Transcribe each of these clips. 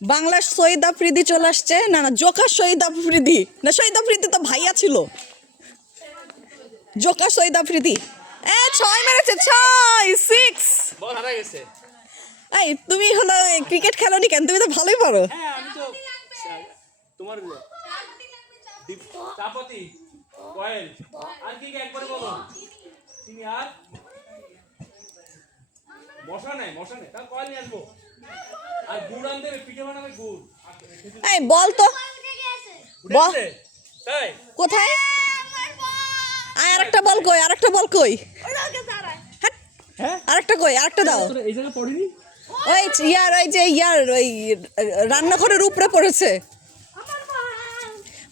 বাংলার শহীদ আফ্রিদি চলে আসছে। না না, জোকার শহীদ আফ্রিদি না, শহীদ আফ্রিদি তো ভাইয়া ছিল। জোকার শহীদ আফ্রিদি ছয় মেরেছে, 6 বল হারা গেছে। এই তুমি হলো ক্রিকেট খেলোনি কেন? তুমি তো ভালোই পারো। হ্যাঁ আমি তো তোমার চাপাতি কয়েল আর কি একবারে বলো চিনি আর মশা নাই তার কয়েল নিয়ে আসবো আর গুড় আনতে পিঠে বানাবে গুড়। এই বল তো বল তাই কোথায়? আরেকটা বল কই? আরেকটা বল কই? হ্যাঁ আরেকটা কই? আরেকটা দাও। এই জায়গা পড়িনি ওই ওই রান্নাঘরের উপরে পড়েছে।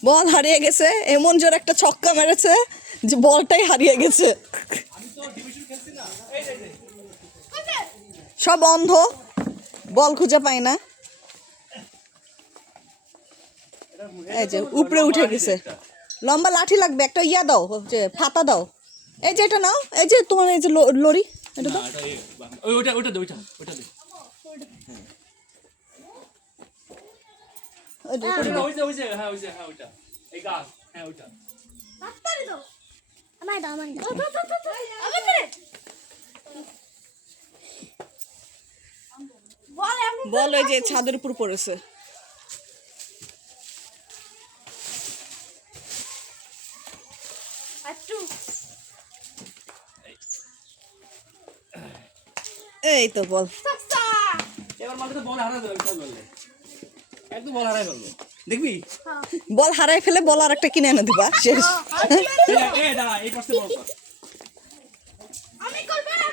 বল হারিয়ে গেছে, এমন জোর একটা ছক্কা মেরেছে যে বলটাই হারিয়ে গেছে। সব অন্ধ, বল খুঁজে পায় না। এই যে উপরে উঠে গেছে। লম্বা লাঠি লাগবে, একটা ইয়া দাও, যে ফাতা দাও। এই যে এটা নাও, এই যে তোমার এই যে লরি, এটা দাও। ওইটা দে ওইটা এই গাছ হ্যাঁ ওইটা বল ওই যে ছাদের উপর পড়েছে। এই তো বল। এবার মাঠে তো বল হারা যাবে বললে একদম বল হারাই ফেলবো দেখবি। বল হারাই ফেলে বল আর একটা কিনে এনে দিবা, শেষ। এই দাঁড়া এই পাশে বল কর আমি করব না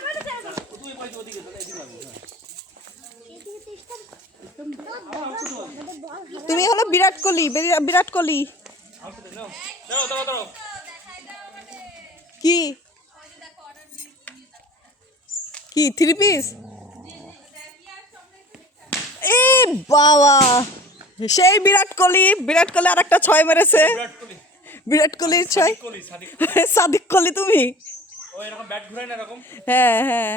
তুই কই ওদিকে চলে এদিকে তুমি হলো বিরাট কোহলি, বিরাট কোহলি। দাও কি কি 3 পিস? এ বাবা, সেই বিরাট কোহলি আর একটা 6 মেরেছে। বিরাট কোহলি 6, সাদিক কোহলি তুমি। ও এরকম ব্যাট ঘুরায় না এরকম। হ্যাঁ হ্যাঁ,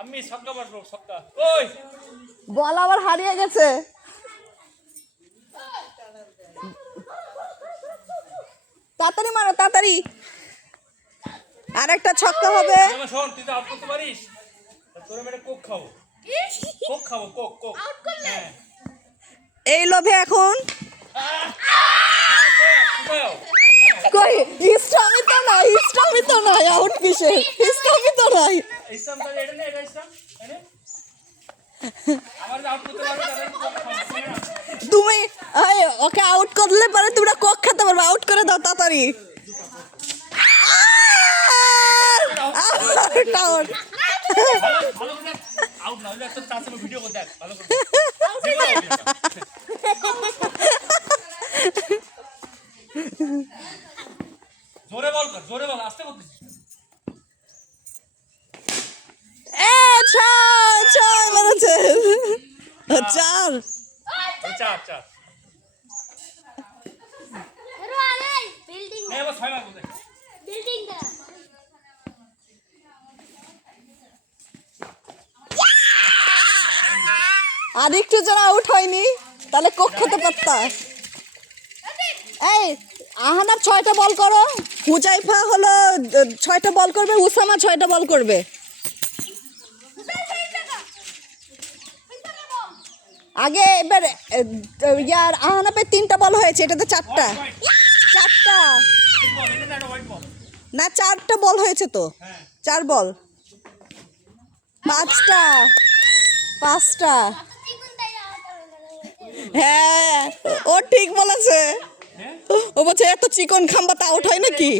আমি ছক্কা মারবো ছক্কা। ওই বল আবার হারিয়ে গেছে। তাড়াতাড়ি মারো, তাড়াতাড়ি, আর একটা ছক্কা হবে। শোন তুই তো আউট করতে পারিস, তোর মেরে কোক খাবো কোক হ্যাঁ এই লোভে এখন কই ইসলামি তো নাই আউট কিসে? ইসলামি তো নাই। ইসলাম তাহলে এটা না এটা ইসলাম আমার আউট করতে পারবে তাহলে কোক খাবো। তুমি ওকে আউট করলে পরে তোমরা কোক খেতে পারবে। আউট করে দাও তাড়াতাড়ি। আউট ভালো করে আউট না হলে একটা তার সাথে ভিডিও করে দেখ ভালো করে জোরে বল আস্তে করতেছিস। ছয় মেরেছে, 4 চার এবার 6 মারবো দেখ আর একটু যারা আউট হয়নি তাহলে কোক খেতে পারতা। এই আহানা 6টা বল করো, হুজাইফা হলো 6টা বল করবে, উসামা 6টা বল করবে। আগে এবার ইয়ার আহানাপে 3টা বল হয়েছে, এটাতে 4টা না 4টা বল হয়েছে তো, 4 বল, 5টা হ্যাঁ ও ঠিক বলেছে। ও বলছে এত চিকন খাম্বাতে আউট হয় নাকি?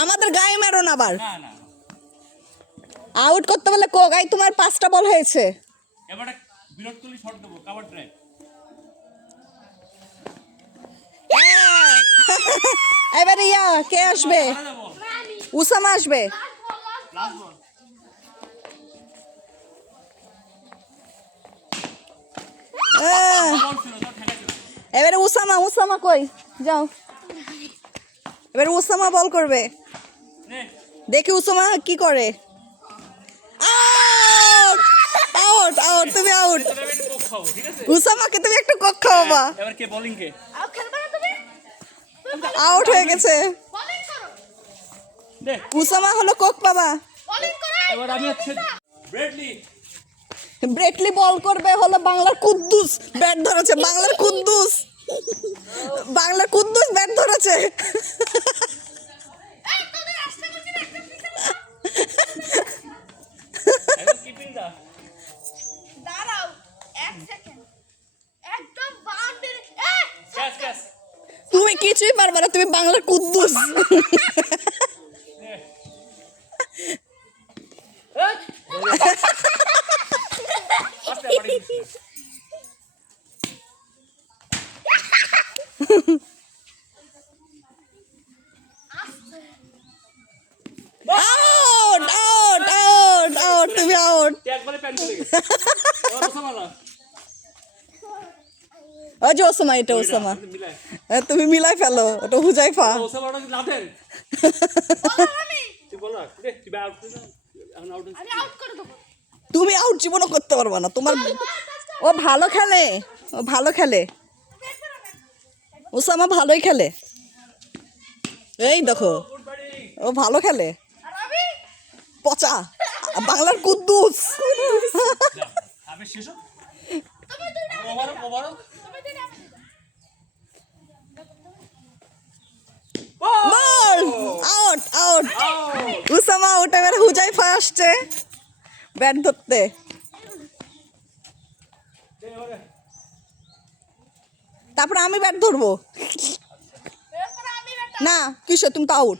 আমাদের গায়ে মারো না আবার। আউট করতে বলে কোক। আই তোমার 5টা বল হয়েছে। এবারে বিরাট কোহলি শট দেবো কভার ড্রাইভ। এবারে কে আসবে? উসামা আসবে। এবারে উসামা কই যাও। এবার উসামা বল করবে। নে দেখি উসামা কি করে। আউট আউট আউট, তুমি আউট। তোরা একটু কক খাও, ঠিক আছে? উসামাকে তুমি একটু কক খাওয়াবা। এবার কে বোলিং কে? আউট হয়ে গেছে। দে উসামা হলো কক পাবা। এবার আমি হচ্ছে ব্রেডলি। ব্রেটলি বল করবে হলো বাংলার কুদ্দুস, ব্যাট ধরেছে বাংলার কুদ্দুস। বাংলার কুদ্দুস ব্যাট ধরেছে। এখন কিপিং দা ক্যাচ ক্যাচ। তুমি কিছুই পারবে না, তুমি বাংলার কুদ্দুস। নে আস্তে বাড়ি আউট আউট আউট আউট, তুমি আউট। একবারে প্যান চলে গেছে। এবার ওসামা না ওই যে ওসামা, এটা ওসামা। মিলাই তুমি মিলাই ফেলো, ওটা হুজাইফা। ওসামাটা না দেন তুই বল না দে তুই আউট করে দাও এখন আউট তুমি আউট জীবনও করতে পারবে না তোমার। ও ভালো খেলে, ও ভালো খেলে, ওসামা ভালোই খেলে। এই দেখো গুড ব্যাটিং ও ভালো খেলে। পচা বাংলার কুদ্দুস। আমি শেষ over over ball out out, Usama out. এবার হুজাইফা আসছে ব্যাট ধরতে। তারপর আমি ব্যাট ধরবো না, কিসে তুমি তো আউট।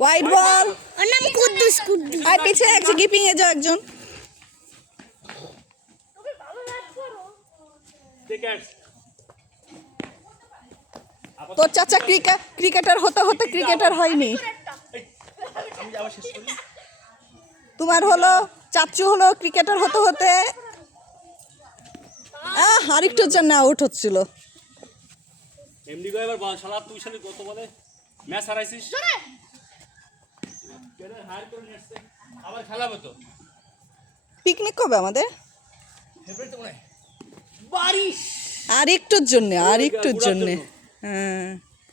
White ball. ওর নাম কুদ্দুস কুদ্দুস। আর পিছিয়ে একজন কিপিং এ যাও একজন। ক্যাচ তোর চাচা ক্রিকেটার হতে হতে ক্রিকেটার হয়নি। আমি আবার শেষ করি তোমার হলো চাচু হলো ক্রিকেটার হতে হতে আরেকটুর জন্য আউট হচ্ছিল। এমডি গো এবার বল শালা তুই শালি কত বলে ম্যাচ হারাইছিস কেন হার করে নিচ্ছে আবার খেলাবে তো পিকনিক কবে আমাদের? ফেভারিট তো মনে হয় বারিশ আরেকটুর জন্য, আরেকটুর ঘোরার জন্য। জন্য। হ্যাঁ,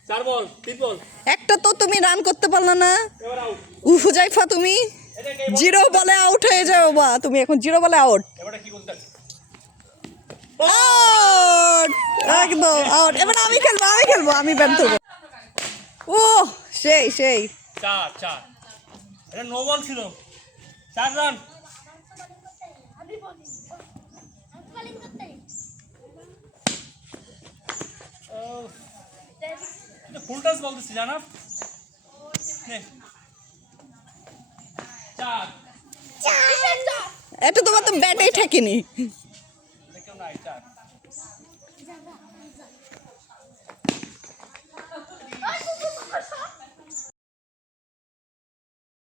4 বল 3 বল একটা তো তুমি রান করতে পারলো না। এবার আউট হুজাইফা তুমি এটা কে জিরো বলে আউট হয়ে যাও বা, তুমি এখন জিরো বলে আউট। এবারে কি করতে আউট, একদম আউট। এবার আমি খেলবো, আমি খেলবো, আমি ব্যাট ধরবো। ও সেই সেই 4 4 এটা নো বল ছিল 4 রান ফুল টাচ বল দিছি জানা নে 4 এটা তোমার তো ব্যাটেই ঠেকেনি। দেখো নাই 4 জায়গা